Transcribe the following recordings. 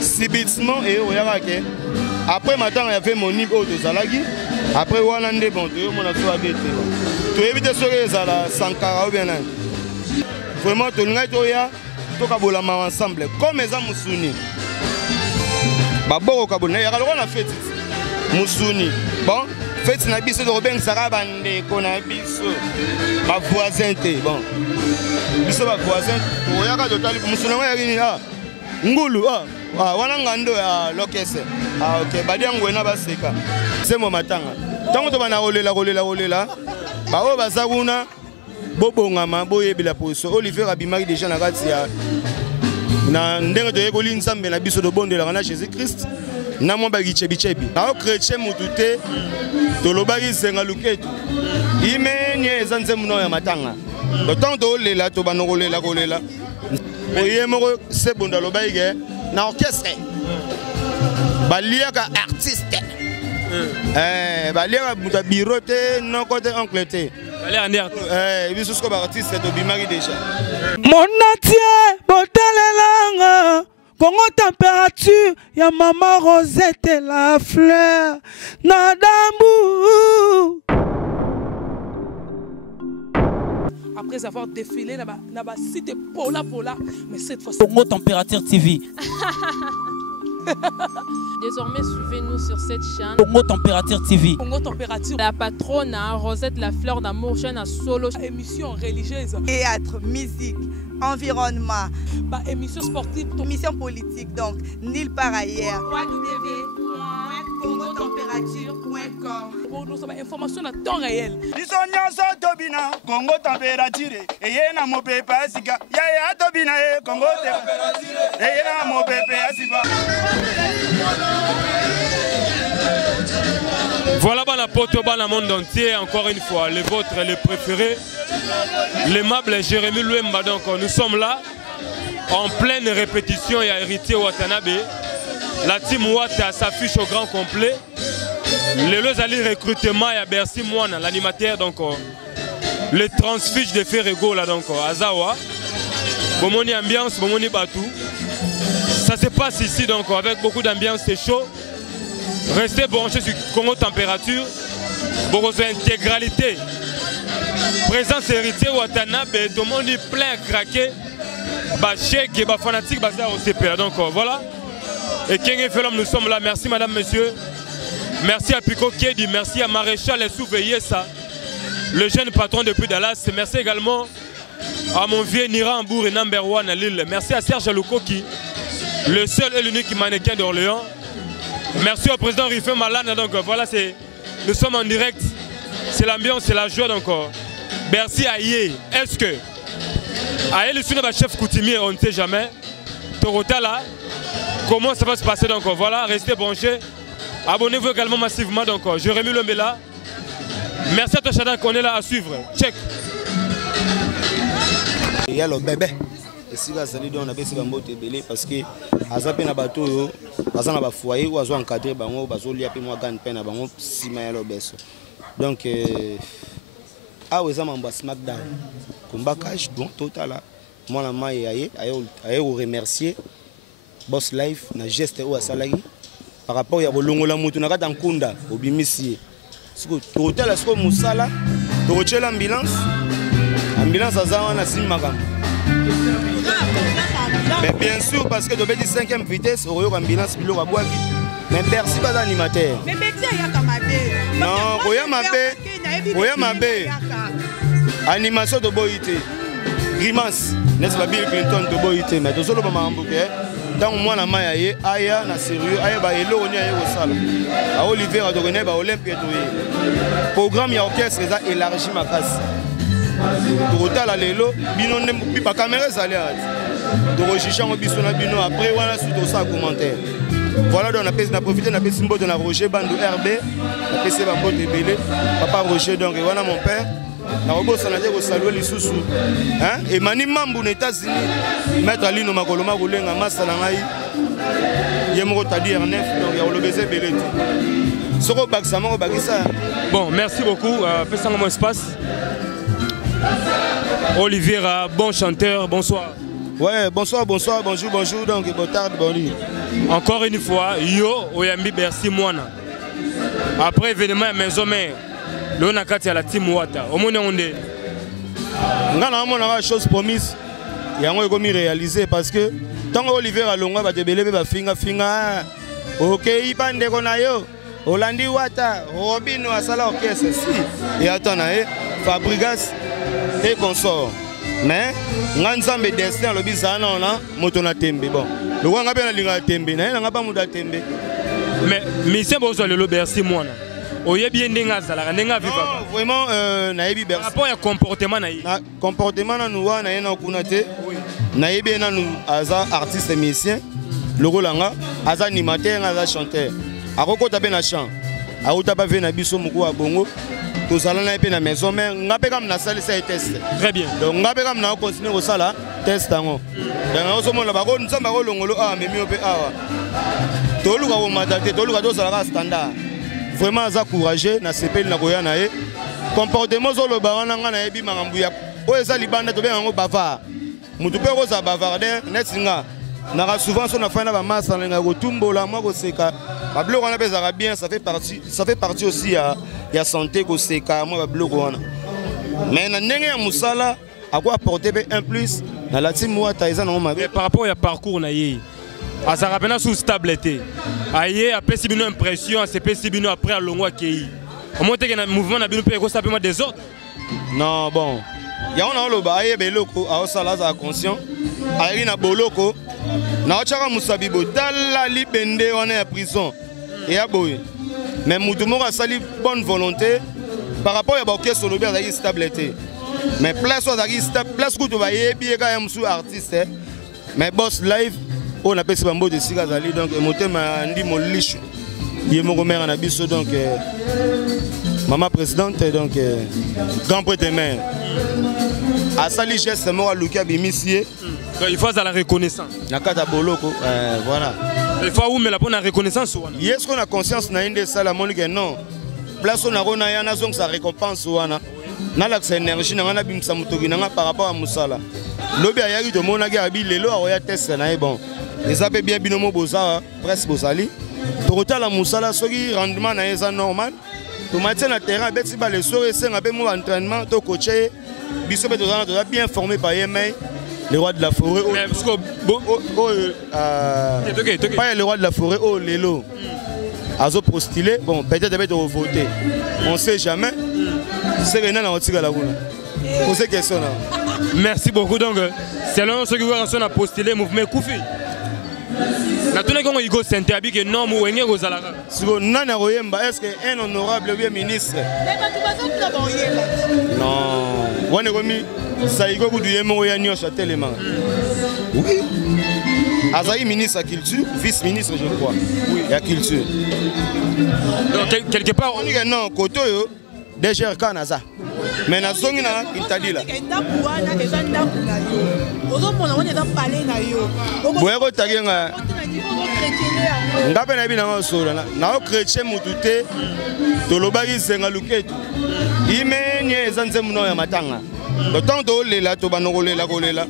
subitement et oyaka après matin il y avait mon niveau de Zalagi après wana nde bon to mona so abete to éviter so ezala sankara ou bien vraiment to ngai to ya to kabola ma ensemble comme eza musuni baboko kabola ya kaloko na fête musuni bon fête na biso de Robin Saraba ndeko na biso ba voisin te bon biso ba voisin oyaka totali musuni ya rini ngulu wana ngando ya lokese ok badiango ena baseka semo matanga tango to bana rolela ba o bazakuna bobongama boyebela poso Olivier abimaki déjà na kati ya na ndenge to yekoli nsambe na biso do bondela na Jésus Christ na mwa ba gichebichebi ba o chrétien mutute to lobaki senga luketu imenye ezanze muno ya matanga do tango to lela to bana rolela oyemoko se bonda lobaike na orchestre baliaka artiste baliaka muta birote non côté oncle te biso sko ba artiste to bimaki déjà monatie botalelanga Congo température ya maman Rosette la fleur na dambu. Après avoir défilé na ba site Pola, mais cette fois Congo Température TV. Désormais, suivez-nous sur cette chaîne. Congo Température TV. Congo Température. La patronne Rosette la fleur d'amour, chaîne à solo. Émission religieuse. Théâtre, musique, environnement. Bah, émission sportive. Émission politique, donc nulle part ailleurs. www.congotempérature.com. Pour nous avoir information à temps réel. Congo Température. Et yena mo pepe asika. Ya tobina Congo Température. Et yena mo pepe asika. Voilà la poto dans le monde entier, encore une fois, les vôtres, les préférés, l'aimable Jérémy Luemba. Donc nous sommes là, en pleine répétition, il y a héritier Watanabe. La team Wata s'affiche au grand complet. Les Lozali recrutement, il y a Bercy Moine, l'animateur, donc le transfiche de Ferrego, là, donc Azawa. Bomoni ambiance, Bomoni Batou. Ça se passe ici, donc avec beaucoup d'ambiance, c'est chaud. Restez branchés sur Congo Température. Pour intégralité. Présence héritier Watanabe, tout le monde est plein craqué. Chèque et fanatique, au CPA. Donc voilà. Et Kenge Felom, nous sommes là. Merci madame, monsieur. Merci à Pico Kedi, merci à Maréchal et Souveillé ça. Le jeune patron depuis Dallas. Merci également à mon vieux Nira Mbour et number one à Lille. Merci à Serge Lukoki, le seul et l'unique mannequin d'Orléans. Merci au président Riffé Malane. Donc voilà, nous sommes en direct. C'est l'ambiance, c'est la joie. Donc merci à Yé. Est-ce que Aïe le chef coutumier, on ne sait jamais. Torota là, comment ça va se passer? Donc voilà, restez branchés. Abonnez-vous également massivement. Donc Jérémy Lomela. Merci à toi Shadak, on est là à suivre. Check. Il y a le bébé. Et si vous avez dit on a baissé le mot belé parce que Azape na bateau, Azana ba foyer ou Azo encadré bango, Bazo lia pe moi gagne peine à bango si ma yalo besso. Donc ah ouais ça m'embasse SmackDown. Combat cash donc total. Moi la maille aye remercier Boss Life na geste ou asalagi par rapport ya bolongo la mutu na kata nkunda obimisi. Siko total siko musala, to l'ambulance. Ambulance azawa na simagam. Mais bien sûr, parce que de 5e vitesse, on a ambulance, mais merci pas d'animateur. Mais il y a Kamabé. Non, il y a Mabé. Animation de Boïté. Grimace. N'est-ce pas Bill Clinton de Boïté. Mais tout ça, le moment dans moi, la main, aya na sérieux, aya ba elo ni aya au salon. A Olivier a donné ba Olympia to. Programme ya orchestre ça élargi ma casse. Total la lelo, bino ne pas caméra ça là. De rechercher en bisona bino après voilà sur ça commentaire. Voilà donc on a profité na symbole de la Roger Bandou RB, na PC Bambo de Belé, papa Roger donc voilà mon père. Na robo sana dire saluer les sous. Hein et mani mambu aux États-Unis, mettre Alino Makoloma Rulenga masala ngai. Yemro tadi R9 donc ya olobeze Belé. Soko baksa mo bakisa. Bon, merci beaucoup. Fais-moi mon espace. Olivier, bon chanteur, bonsoir. Ouais, bonsoir, bonsoir, bonjour, bonjour, donc bon tard, bonne nuit. Encore une fois, yo, Oyambi Bercy Moana. Après événement à maison mère, le nakati à la team Wata. Au moins on est. On a une chose promise. Il y a un peu réalisé parce que tant que Olivier Alonga va te belé ba finga finga. OK, ibande kona yo. Olandi Wata, Robin asala orchestre si. Et attends Fabrigas et consort. Mais nganzambe destin lobi zana ona moto na tembe bon. Le wanga pe na linga tembe na nga ba muda tembe. Mais c'est bon le Bercy Moana. Oyebi ndenga zala ndenga viva. Vraiment nayebi Bercy. Rapport ya comportement na yi. Na comportement na nuwa na yena kunate. Nayebi na nu aza artiste musicien. Logo langa aza animateur aza chanteur. Akoko tape na chant. Auta ba ve na biso muku wa bongo. Tozala na pe na maison mais ngape kam na salle ça test. Très bien. Donc ngape kam na continuer au sala test ngo. Donc oso mona ba ko ntsamba ko longolo a memi ope awa. Toluka ko matate toluka to sala standard. Vraiment aza courageux na sepeli na koya na ye. Comportement zo lo ba wana nga na yebi mangambu ya. O eza libanda to be ngo bavard. Mutu pe ko za bavardin netinga. Na souvent son afin na ba massa nga ko tumbola moi ko seka. Ba bloko wana pezaka bien, ça fait partie aussi ya santé ko seka moi ba bloko wana. Mais na ndenge ya musala a quoi apporter un plus na la team Wata eza na mabe. Par rapport ya parcours na ye. Azara pena sous stabilité. Aye après si bino impression, c'est pas si bino après à longo akei. Au moins que na mouvement na bino pe ko sapema des autres. Non bon. Ya on a loba aye beloko a osala za conscient. Aye na boloko. Na ochaka musabibo dala libende wana ya prison. Et ya boy. Mais mutu moko asali bonne volonté par rapport à orchestre lobi azali stabilité. Mais place azali stable, place kutu ba yebi ka ya musu artiste. Mais boss live on appelle ça bambo de sika azali donc motema ndi molisho. Ye moko mère na biso donc maman présidente donc grand prêtre mère. Asali geste moko lukia bimisie. Il faut à la reconnaissance. Nakata boloko voilà. Il faut où mais la bonne reconnaissance wana. Est-ce qu'on a conscience na inde sala monique non. Place on a rona ya na zong sa récompense wana. Na l'axe énergie na ngana bimsa mutoki na par rapport à musala. Lobi ayaki to mona ga bi lelo aroya test na bon. Les abe bien binomo boza presque bozali. To rota la musala soki rendement na eza normal. To matin na terrain beti ba le soir et senga be mo entraînement to coacher biso be to bien formé par Yemay. Les rois de la forêt. Pas les rois de la forêt, oh Lélo. Azo postulé, bon, peut-être de voter. On ne sait jamais. C'est rien dans votre la posez question là. Merci beaucoup. Donc, selon ce que vous avez postulé, mouvement Koufi. Na tuna kongo Igo Sentabi que non mu wenge kozalaka. Siko nana royemba est-ce que un honorable bien ministre? Non. Wane komi Saïgo Boudou Yemo ya nyosha telema. Oui. Azaï ministre de la culture, vice-ministre je crois. Oui, la culture. Donc quelque part on dit que non, koto yo DGR Kanaza. Mais na zongi na intadi la. Boyeko tagenga. Ngape na bina ngosolo na o chrétien mutute tolobaki zenga luketu. Imenye ezanze muno ya matanga. Le temps de lela to banokolela kolela.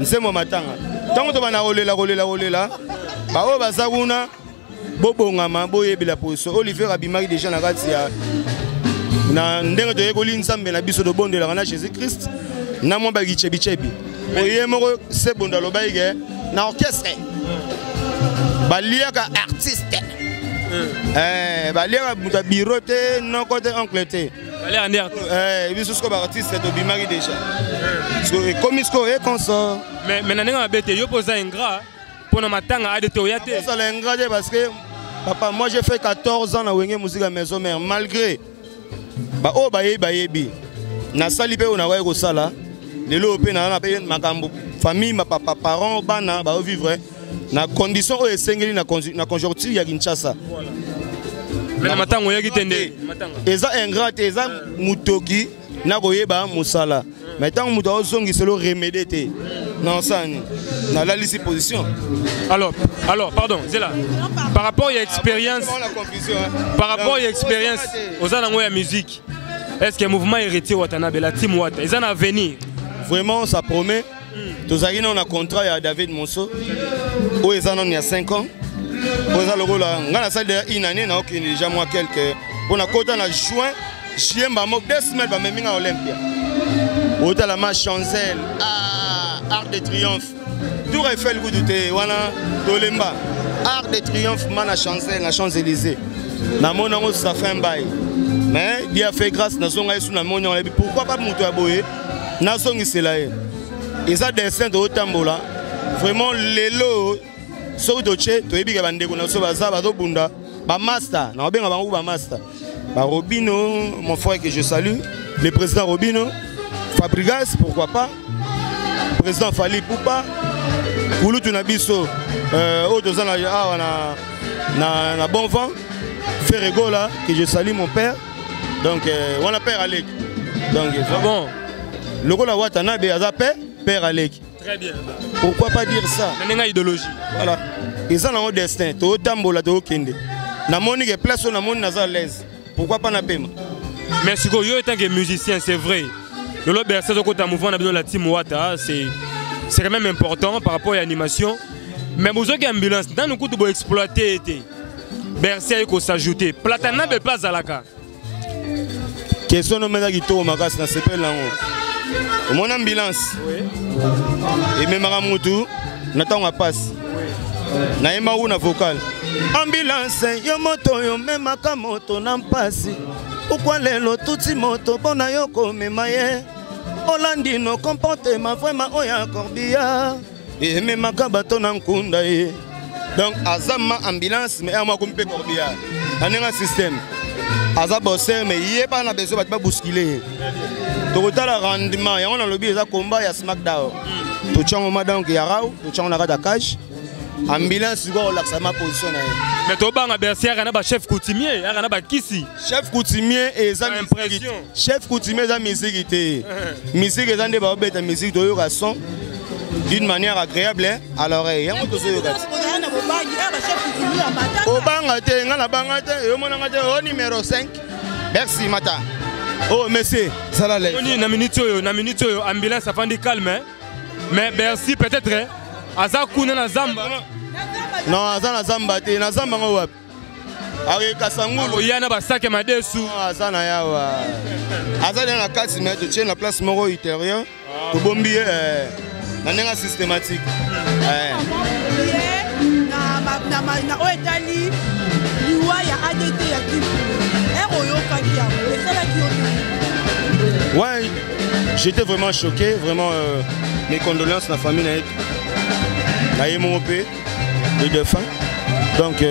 Nsemo matanga. Tant to banakolela kolela. Ba o bazakuna bobongama boyebela poso. Olivier Abimaki déjà na kati ya na ndenge to yekoli nsambe na biso do bondela na Jésus Christ. Na mo ba gichebichebi. Oye moko se bonda lobaige na orchestre. Baliaka artiste. Baliaka muta birote non côté oncle. Allez en air. Biso sko ba artiste to bimaki déjà. Comme isko et consort. Mais maintenant on a bête yo posa ingrat pour na matanga adete oyate. Ça l'ingrat parce que papa moi j'ai fait 14 ans na wenge musique à maison mère malgré ba o ba yebi na sali pe ona waye ko sala lelo pe na pe makambo famille ma papa parents bana ba vivre na condition o esengeli na conjoncture ya Kinshasa. Mais matanga oyaki tende matanga. Eza ingrat eza mutoki na koyeba musala. Mais tant que nous avons remédié, non, ça, dans la liste position. Alors, pardon, c'est là. Par rapport à l'expérience, aux alentours de la musique, est-ce que le mouvement héritier Watanabe, la team Wata, ils en ont à venir? Vraiment, ça promet. tozalaki na un contrat ya David Monso oyo eza nano ya 5 ans oyo eza lokola nga nasali deja une année naokende déjà moi quelque mpona kota na juin bango 2 semaines bamemi nga Olympia otala ma Chancel Arc de Triomphe Tour Eiffel kudu te wana tolemba Arc de Triomphe ma na Chancel na Champs-Élysées namona ngo ça fait un bail mais Dieu a fait grâce nazonga yesu na moni on pourquoi pas moto ya boye nazongisela ye eza dessin de otambola vraiment lelo soki toche toyebika bandeko na so baza bazobunda bamaster na obenga bango bamaster ba Robino mon frère que je salue le président Robino Fabrigas pourquoi pas président Fali Poupa Kulutu na biso oyo na bon vent Ferrego là que je salue mon père donc on a père Alek donc bon le rôle à Watanabe aza père Alek. Très bien. Pourquoi pas dire ça? Une idéologie. Voilà. Ils ont un destin. Tu tambola to kende. Na moni que place na moni naza l'aise. Pourquoi pas na pema? Merci beaucoup. Yo étant que musicien, c'est vrai. Le lot bercé au côté mouvement dans la team Wata, c'est quand même important par rapport à l'animation. Mais vous avez une ambulance dans le coup de exploiter été. Bercé ko s'ajouter. Platana be pas à la carte. Question no mena gito makas na sepel nango. Mon ambulance. Oui. Et même Ramutu, n'attend à passe. Naïma ou na vocal. Ambulance, yo moto yo même akamoto n'en passe. Pourquoi les lotuti moto bona yo comme maye. Olandino comportement vraiment oya corbia. Et même akabato n'ankunda ye. Donc azama ambulance mais à moi comme pe corbia. Anenga système. Aza bosser mais yé pas na besoin ba bousculer. Total rendement, il y a un lobby de combat, il y a SmackDown. Tout le monde donc il y a Rao, tout le monde a cage. Ambulance, il y a ma position. Mais tu as un bercier, il y a un chef coutumier, il y a un Kissi. Chef coutumier et ça musique. Chef coutumier, ça musique. Musique, ça n'est musique de son d'une manière agréable à l'oreille. Il y a un autre chose. Numéro 5. Merci, Mata. Oh, merci, ça l'a l'air. Na minute ambulance a fait calme, mais merci peut-être. Aza kuna na zamba. Non, aza na zamba te, na zamba ngwa. Ari kasangulu. Yana ba sac madesu. Aza na yawa. Aza na 4 mètres, tu es na place moro intérieur. To bombi na nenga systématique. Na oetali liwa ya ADT ya ouais, j'étais vraiment choqué, vraiment mes condoléances à la famille na mon père, le défunt. Donc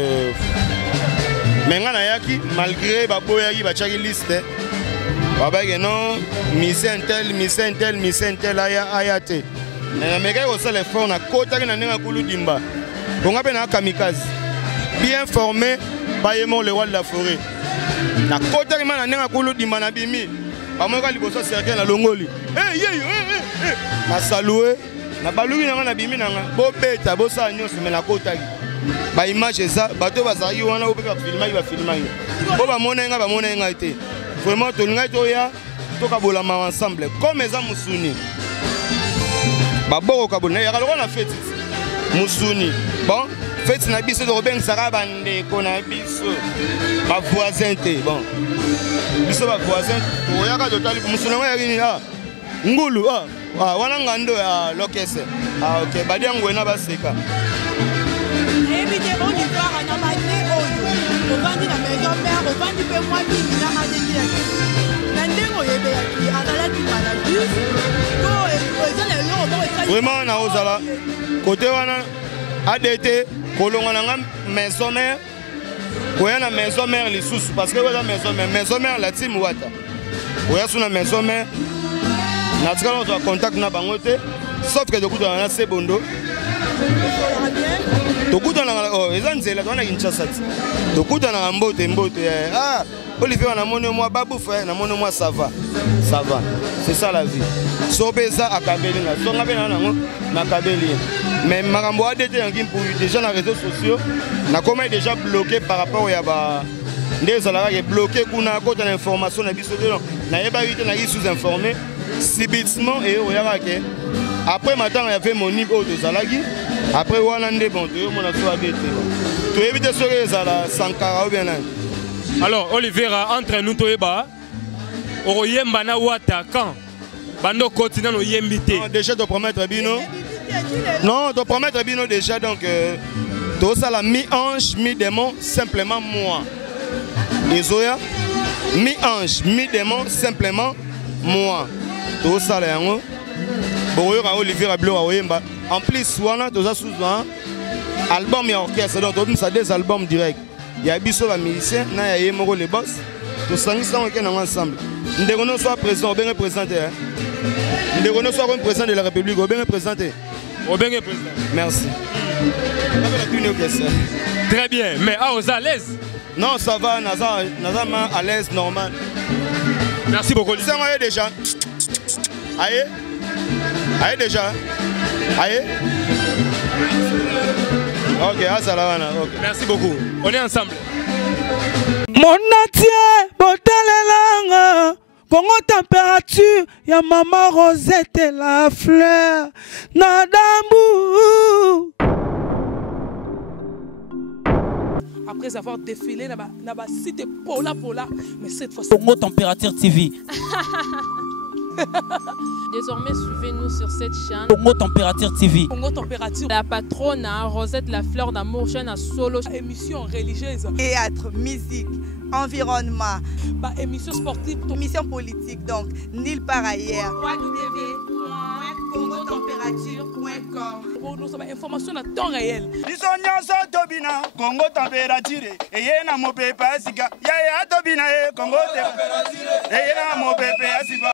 maintenant malgré baboyaki bachaki liste babaki non mission tel ayate. Mais meka ko sala effort na kota na nenga kulu dimba. Bonga pe na kamikaze. Bien formé Bayemon le roi de la forêt. Na kota ki mana nenga kulu dimba na bimi. Bamoka liboso cercle na longoli. Na saluer na baluki na bimi na bo beta bo sa nyonso me na kota ki. Ba image ça bato bazaki wana ope ba filma. Bo ba mona nga te. Vraiment to ngai to ya to ka bolama ensemble comme eza musuni. Baboko kabona ya kaloko na fête. Musuni. Bon, fête na biso de Robin Saraba ndeko na biso. Ba voisin te. Bon. Biso ba voisin oyaka totali musuni ngo yakini ngulu wana ngando ya lokese. OK, badi yango na baseka. Éviter on y va à Namate oyo. Ovandi na maison mère, ovandi pe moi mingi na madeki ya. Nandengo yebe ya ki azala ki maladie. Vraiment na ozala côté wana ADT kolonga na maison mère koya na maison mère lisusu parce que wala maison mère la team Wata koya suna maison mère na tika on contact na bango te sauf que dokuta na Sebondo dokuta na eza nzela tona Kinshasa dokuta na mbote Olivier na mono moi babu frère na mono moi ça va c'est ça la vie sobeza akabeli na songa pe na kabeli mais makambo ADT yangi pour déjà na réseaux sociaux na comment déjà bloqué par rapport ya ba ndeza la est bloqué kuna kota na information na biso na yeba vite na sous informé subitement et oyaka ke Après maintenant il y avait mon niveau de Zalagi. Après wana nde bon to mona so abete. To éviter sur les ala Sankara ou bien là. Alors Olivera entre nous toyeba oyemba na wata quand bando continue no yembité. Déjà de promettre bino. Non, de promettre bino déjà donc tout ça la mi-ange, mi-démon simplement moi. Isoya mi-ange, mi-démon simplement moi. Tout ça là yango. Boyoka Olivera Blo oyemba. En plus wana toza sous album et orchestre donc on a des albums directs. Il y a biso la musicien na ya yemoko les boss. To sangi ça on ensemble. Ndegono soit président, bien représenté. Ndegono soit comme président de la République, bien représenté. Bien président. Merci. Très bien, mais aux à l'aise? Non, ça va, Naza à l'aise, normal. Merci beaucoup. C'est moi déjà. Aïe. Aïe déjà. Aïe. Ok, Asalavana. Okay. Merci beaucoup. On est ensemble. Mon atier, botalelanga. Congo température, ya maman Rosette et la fleur. Nadambu. Après avoir défilé dans la cité Pola, mais cette fois-ci. Congo Température TV. Désormais, suivez-nous sur cette chaîne. Congo Température TV. Congo Température. La patronne Rosette la fleur d'amour, chaîne à solo. Émission religieuse. Théâtre, musique, environnement. Bah, émission sportive. Émission politique, donc nulle part ailleurs. www.congotempérature.com. Pour nous avoir information à temps réel. Biso nyonso tobina Congo température eyena mopepe asika ya tobina Congo température eyena mopepe asika